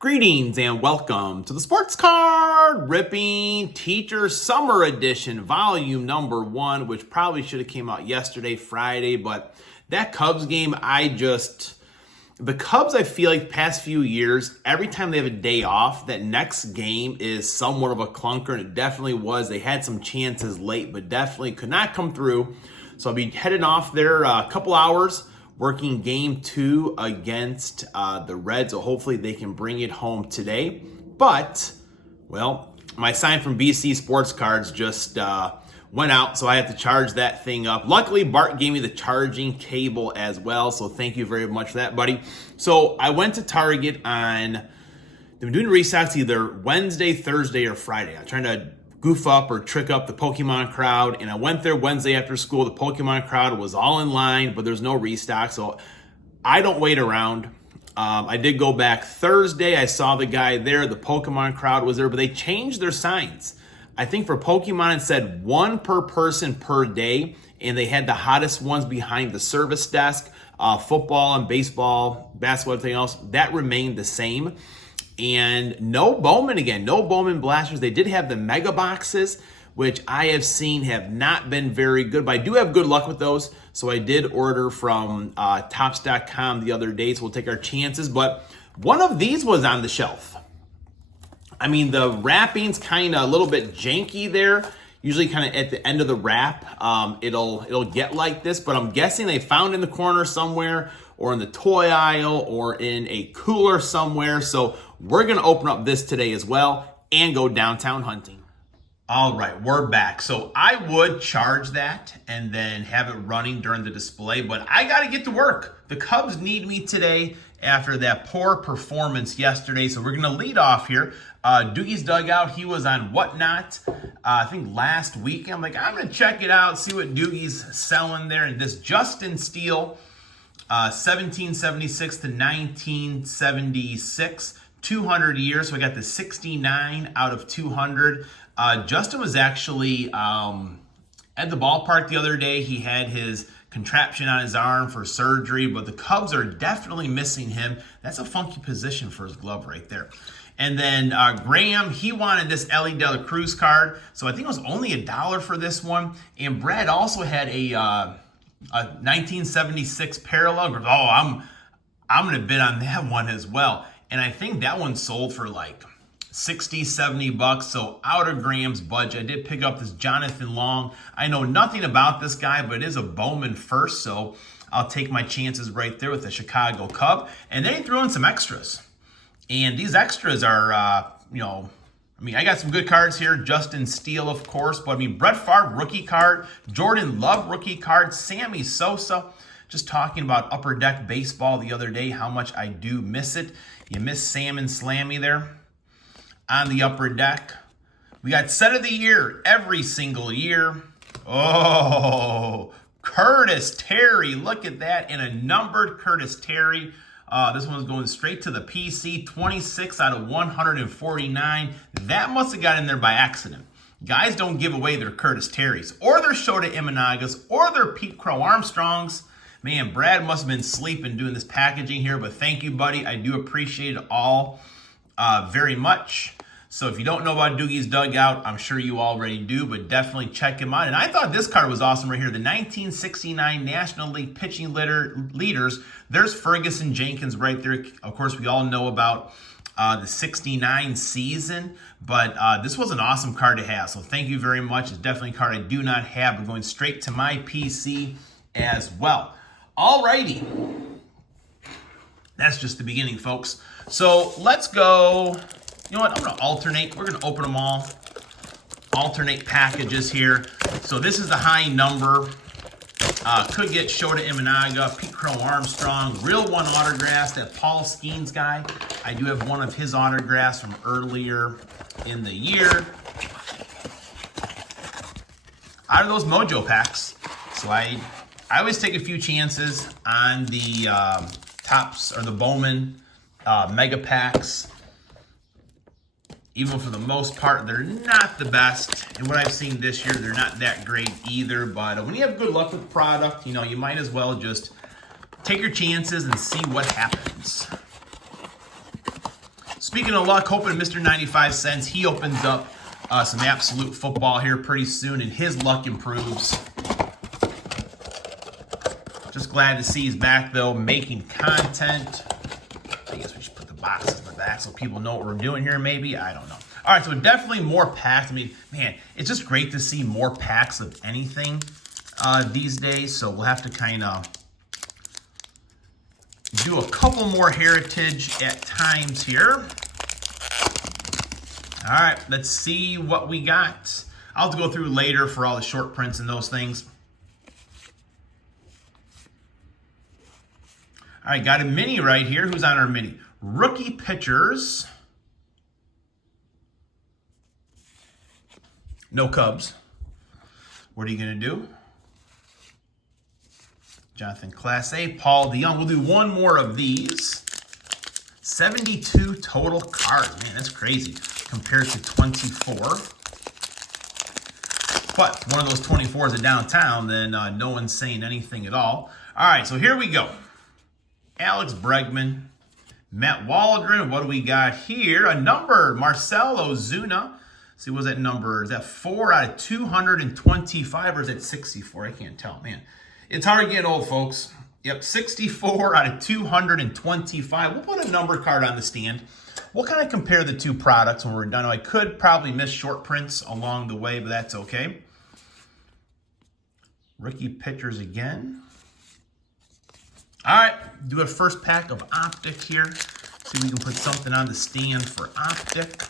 Greetings and welcome to the Sports Card Ripping Teacher Summer Edition, volume number 1, which probably should have came out yesterday, Friday, but that Cubs game, the Cubs, I feel like past few years, every time they have a day off, that next game is somewhat of a clunker, and it definitely was. They had some chances late, but definitely could not come through. So I'll be heading off there a couple hours, working game 2 against the Reds, so hopefully they can bring it home today. But, well, my sign from BC Sports Cards just went out, so I had to charge that thing up. Luckily, Bart gave me the charging cable as well, so thank you very much for that, buddy. So I went to Target on, they've been doing restocks either Wednesday, Thursday, or Friday. I'm trying to goof up or trick up the Pokemon crowd, and I went there Wednesday after school. The Pokemon crowd was all in line, but there's no restock, so I don't wait around. I did go back Thursday. I saw the guy there. The Pokemon crowd was there, but they changed their signs. I think for Pokemon it said 1 per person per day, and they had the hottest ones behind the service desk. Football and baseball, basketball, everything else, that remained the same. And no Bowman again, no Bowman blasters. They did have the mega boxes, which I have seen have not been very good, but I do have good luck with those. So I did order from Tops.com the other day, so we'll take our chances. But one of these was on the shelf. I mean, the wrapping's kind of a little bit janky there. Usually kind of at the end of the wrap, it'll get like this, but I'm guessing they found in the corner somewhere or in the toy aisle or in a cooler somewhere. So we're going to open up this today as well and go downtown hunting. All right, we're back. So I would charge that and then have it running during the display, but I got to get to work. The Cubs need me today after that poor performance yesterday. So we're going to lead off here. Doogie's Dugout, he was on Whatnot, I think last week. I'm like, I'm going to check it out, see what Doogie's selling there. And this Justin Steele, 1776 to 1976, 200 years. So I got the 69 out of 200. Justin was actually at the ballpark the other day. He had his contraption on his arm for surgery, but the Cubs are definitely missing him. That's a funky position for his glove right there. And then Graham, he wanted this Ellie De La Cruz card, so I think it was only $1 for this one. And Brad also had a 1976 parallel. Oh, I'm gonna bid on that one as well. And I think that one sold for like 60, 70 bucks. So out of Graham's budget. I did pick up this Jonathan Long. I know nothing about this guy, but it is a Bowman first, so I'll take my chances right there with the Chicago Cub. And then he threw in some extras. And these extras are, I got some good cards here. Justin Steele, of course. But, Brett Favre, rookie card. Jordan Love, rookie card. Sammy Sosa. Just talking about Upper Deck Baseball the other day, how much I do miss it. You miss Sam and Slammy there on the Upper Deck. We got Set of the Year every single year. Oh, Curtis Terry. Look at that. And a numbered Curtis Terry. This one's going straight to the PC, 26 out of 149. That must have got in there by accident. Guys don't give away their Curtis Terrys or their Shota Imanagas or their Pete Crow Armstrongs. Man, Brad must have been sleeping doing this packaging here, but thank you, buddy. I do appreciate it all very much. So if you don't know about Doogie's Dugout, I'm sure you already do, but definitely check him out. And I thought this card was awesome right here. The 1969 National League pitching leaders. There's Ferguson Jenkins right there. Of course, we all know about the 69 season, but this was an awesome card to have. So thank you very much. It's definitely a card I do not have, but going straight to my PC as well. All righty. That's just the beginning, folks. So let's go. You know what? I'm going to alternate. We're going to open them all. Alternate packages here. So this is the high number. Could get Shota Imanaga, Pete Crow Armstrong, real one autographs, that Paul Skeens guy. I do have one of his autographs from earlier in the year. Out of those Mojo packs. So I always take a few chances on the Tops or the Bowman mega packs. Even for the most part, they're not the best. And what I've seen this year, they're not that great either. But when you have good luck with the product, you might as well just take your chances and see what happens. Speaking of luck, hoping Mr. 95 Cents, he opens up some absolute football here pretty soon and his luck improves. Just glad to see he's back, though, making content. I guess we should put the boxes in the back so people know what we're doing here, maybe. I don't know. All right, so definitely more packs. I mean, man, it's just great to see more packs of anything these days. So we'll have to kind of do a couple more Heritage at times here. All right, let's see what we got. I'll have to go through later for all the short prints and those things. All right, got a mini right here. Who's on our mini? Rookie pitchers. No Cubs. What are you going to do? Jonathan Class A, Paul DeYoung. We'll do one more of these. 72 total cards. Man, that's crazy compared to 24. But one of those 24s are downtown, then no one's saying anything at all. All right, so here we go. Alex Bregman, Matt Waldron. What do we got here? A number, Marcell Ozuna. See, was that number? Is that 4 out of 225 or is that 64? I can't tell, man. It's hard getting old, folks. Yep, 64 out of 225. We'll put a number card on the stand. We'll kind of compare the two products when we're done. I could probably miss short prints along the way, but that's okay. Rookie pitchers again. All right, do a first pack of Optic here. See if we can put something on the stand for Optic.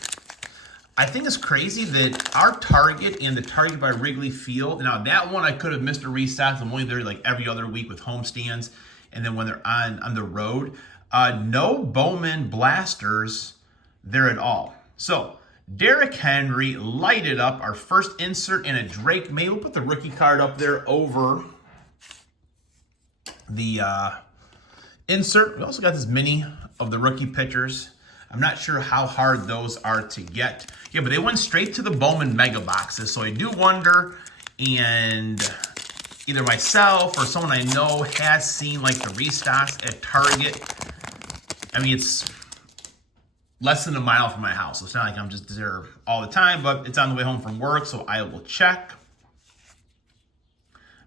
I think it's crazy that our Target and the Target by Wrigley Field, now that one I could have missed a restock. I'm only there like every other week with home stands. And then when they're on the road, no Bowman blasters there at all. So Derrick Henry lighted up our first insert in a Drake May. We'll put the rookie card up there over the insert. We also got this mini of the rookie pitchers. I'm not sure how hard those are to get. Yeah, but they went straight to the Bowman mega boxes. So I do wonder, and either myself or someone I know has seen like the restocks at Target. I mean, it's less than a mile from my house. So it's not like I'm just there all the time, but it's on the way home from work, so I will check.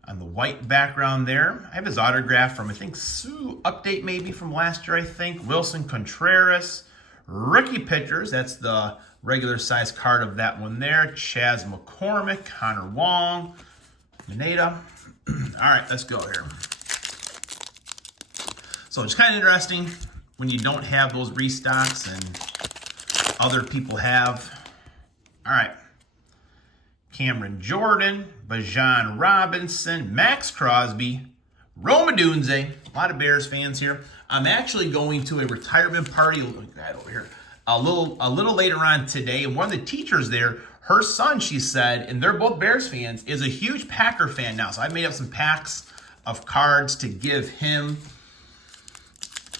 On the white background there, I have his autograph from, I think, Sue update maybe from last year, I think. Wilson Contreras. Rookie pitchers, that's the regular size card of that one there. Chaz McCormick, Connor Wong, Mineta. All right, let's go here. So it's kind of interesting when you don't have those restocks and other people have. All right. Cameron Jordan, Bajan Robinson, Max Crosby, Rome Odunze. A lot of Bears fans here. I'm actually going to a retirement party right over here a little later on today. And one of the teachers there, her son, she said, and they're both Bears fans, is a huge Packer fan now. So I made up some packs of cards to give him.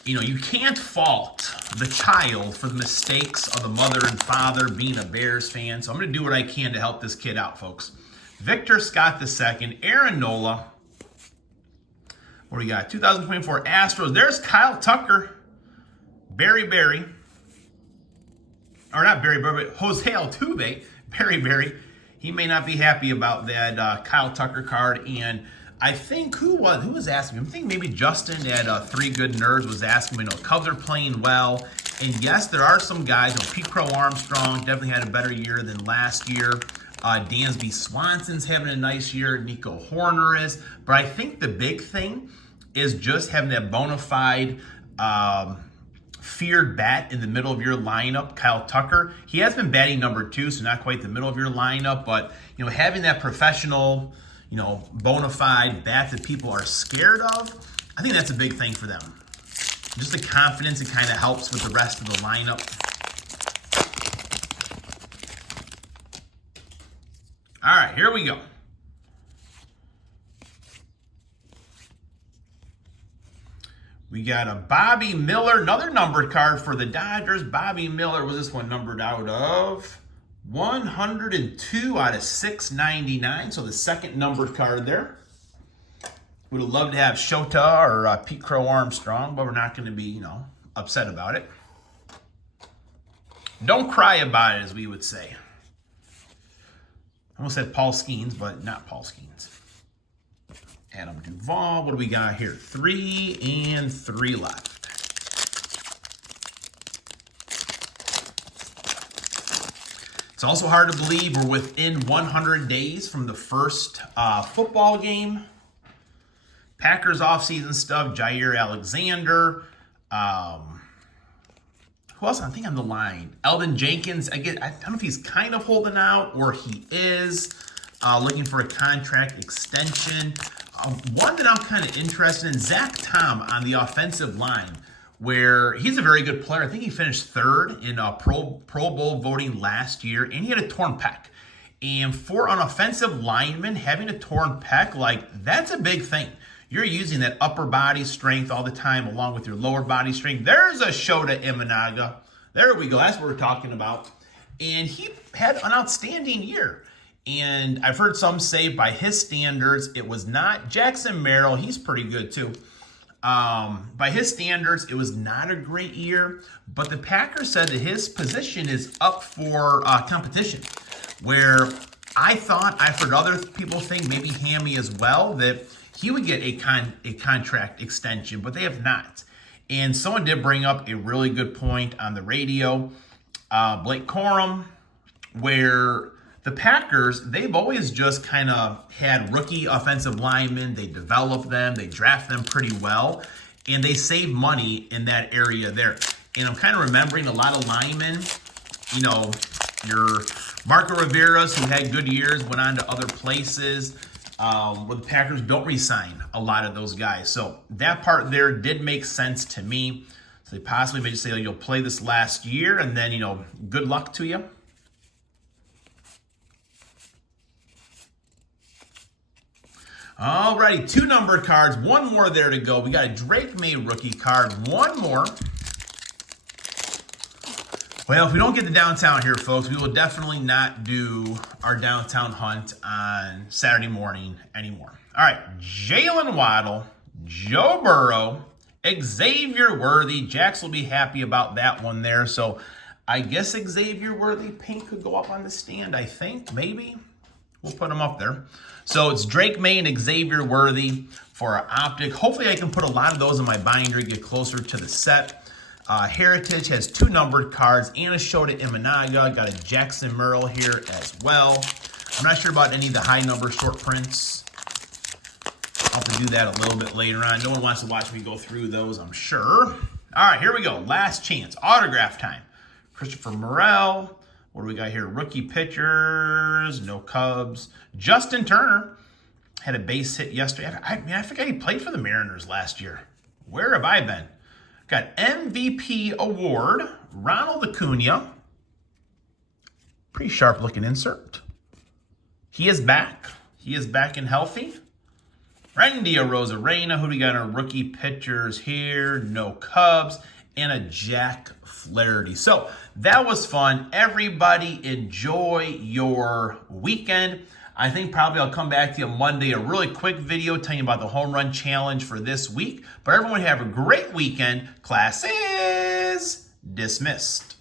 You know, you can't fault the child for the mistakes of the mother and father being a Bears fan. So I'm going to do what I can to help this kid out, folks. Victor Scott II, Aaron Nola. What do we got? 2024 Astros. There's Kyle Tucker. Barry. Or not Barry, but Jose Altuve. Barry. He may not be happy about that Kyle Tucker card. And I think who was asking me? I think maybe Justin at 3 Good Nerds was asking me. Cubs are playing well. And yes, there are some guys. Pete Crow Armstrong definitely had a better year than last year. Dansby Swanson's having a nice year. Nico Horner is. But I think the big thing is just having that bona fide feared bat in the middle of your lineup, Kyle Tucker. He has been batting number 2, so not quite the middle of your lineup, but having that professional, bona fide bat that people are scared of, I think that's a big thing for them. Just the confidence, it kind of helps with the rest of the lineup. All right, here we go. We got a Bobby Miller, another numbered card for the Dodgers. Bobby Miller, was this one numbered out of 102 out of 699? So the second numbered card there. Would have loved to have Shota or Pete Crow Armstrong, but we're not going to be, upset about it. Don't cry about it, as we would say. I almost said Paul Skeens, but not Paul Skeens. Adam Duvall, what do we got here? 3 and 3 left. It's also hard to believe we're within 100 days from the first football game. Packers offseason stuff, Jair Alexander. Who else? I think on the line. Eldon Jenkins. I don't know if he's kind of holding out or he is looking for a contract extension. One that I'm kind of interested in, Zach Tom on the offensive line, where he's a very good player. I think he finished third in Pro Bowl voting last year, and he had a torn pec. And for an offensive lineman, having a torn pec, like, that's a big thing. You're using that upper body strength all the time along with your lower body strength. There's a Shota Imanaga. There we go. That's what we're talking about. And he had an outstanding year. And I've heard some say by his standards, it was not. Jackson Merrill, he's pretty good too. By his standards, it was not a great year. But the Packers said that his position is up for competition. Where I've heard other people think, maybe Hammy as well, that he would get a contract extension, but they have not. And someone did bring up a really good point on the radio, Blake Corum, where the Packers, they've always just kind of had rookie offensive linemen. They develop them, they draft them pretty well, and they save money in that area there. And I'm kind of remembering a lot of linemen, you know, your Marco Rivera's, who had good years, went on to other places. Where the Packers don't re-sign a lot of those guys. So that part there did make sense to me. So they possibly may just say, you'll play this last year, and then, you know, good luck to you. Alrighty, 2 numbered cards, 1 more there to go. We got a Drake May rookie card, 1 more. Well, if we don't get the downtown here, folks, we will definitely not do our downtown hunt on Saturday morning anymore. All right, Jalen Waddle, Joe Burrow, Xavier Worthy. Jax will be happy about that one there. So I guess Xavier Worthy pink could go up on the stand, I think, maybe. We'll put them up there. So it's Drake May and Xavier Worthy for our Optic. Hopefully I can put a lot of those in my binder, get closer to the set. Heritage has 2 numbered cards and a Shota Imanaga. Got a Jackson Merrill here as well. I'm not sure about any of the high number short prints. I'll have to do that a little bit later on. No one wants to watch me go through those, I'm sure. All right, here we go. Last chance. Autograph time. Christopher Morel. What do we got here? Rookie pitchers. No Cubs. Justin Turner had a base hit yesterday. I forgot he played for the Mariners last year. Where have I been? Got MVP award, Ronald Acuna. Pretty sharp looking insert. He is back. He is back and healthy. Randy Arozarena. Who do we got in our rookie pitchers here? No Cubs. And a Jack Flaherty. So that was fun. Everybody enjoy your weekend. I think probably I'll come back to you Monday, a really quick video telling you about the home run challenge for this week. But everyone have a great weekend. Class is dismissed.